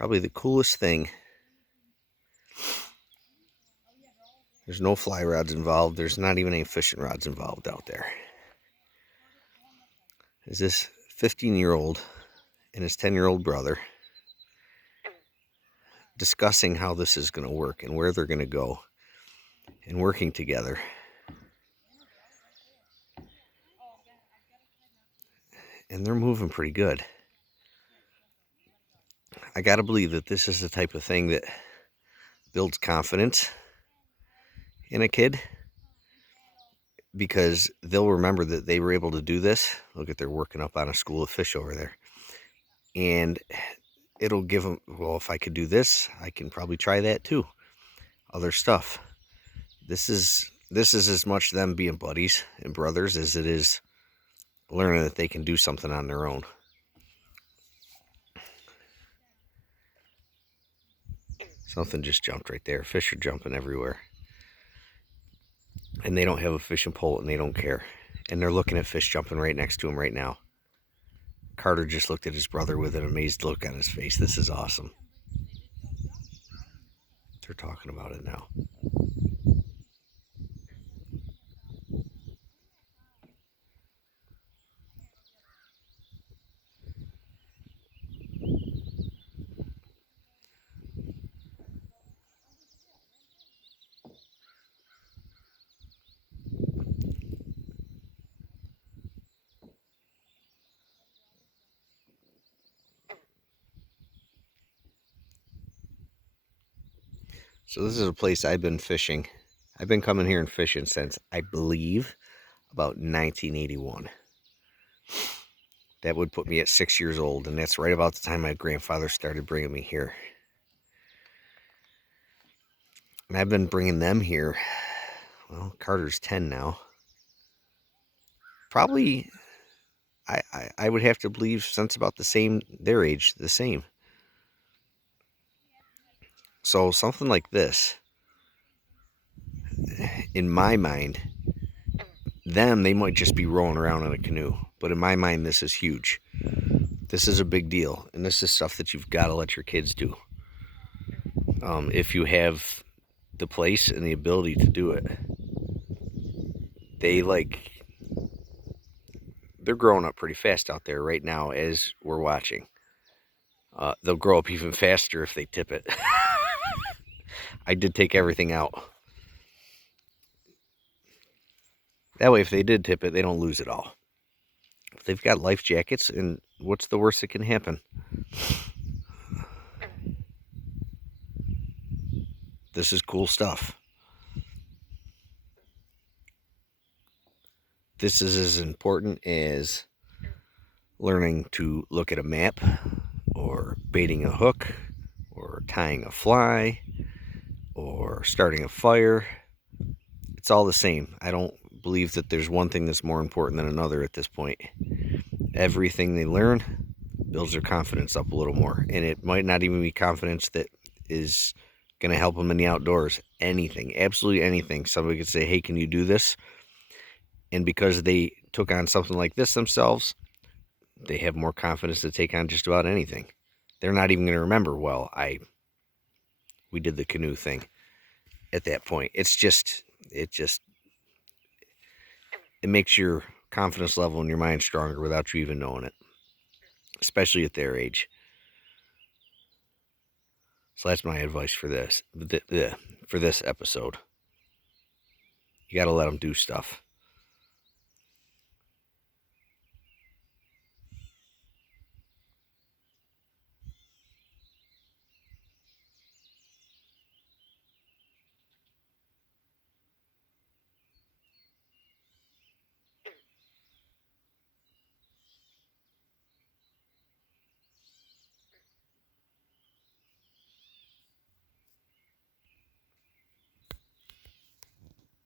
Probably the coolest thing. There's no fly rods involved. There's not even any fishing rods involved out there. Is this 15-year-old and his 10-year-old brother discussing how this is going to work and where they're going to go and working together. And they're moving pretty good. I got to believe that this is the type of thing that builds confidence in a kid, because they'll remember that they were able to do this. Look at, they're working up on a school of fish over there. And it'll give them, well, if I could do this, I can probably try that too. Other stuff. This is as much them being buddies and brothers as it is learning that they can do something on their own. Something just jumped right there. Fish are jumping everywhere. And they don't have a fishing pole and they don't care. And they're looking at fish jumping right next to them right now. Carter just looked at his brother with an amazed look on his face. This is awesome. They're talking about it now. So this is a place I've been fishing. I've been coming here and fishing since, I believe, about 1981. That would put me at 6 years old, and that's right about the time my grandfather started bringing me here. And I've been bringing them here, well, Carter's 10 now. Probably, I would have to believe since about the same, their age, the same. So something like this, in my mind, they might just be rolling around in a canoe. But in my mind, this is huge. This is a big deal. And this is stuff that you've got to let your kids do. If you have the place and the ability to do it. They're growing up pretty fast out there right now as we're watching. They'll grow up even faster if they tip it. I did take everything out. That way, if they did tip it, they don't lose it all. If they've got life jackets, and what's the worst that can happen? This is cool stuff. This is as important as learning to look at a map, or baiting a hook, or tying a fly, or starting a fire. It's all the same. I don't believe that there's one thing that's more important than another at this point. Everything they learn builds their confidence up a little more. And it might not even be confidence that is going to help them in the outdoors. Anything, absolutely anything. Somebody could say, hey, can you do this? And because they took on something like this themselves, they have more confidence to take on just about anything. They're not even going to remember, well, we did the canoe thing at that point. It makes your confidence level in your mind stronger without you even knowing it, especially at their age. So that's my advice for this episode. You got to let them do stuff.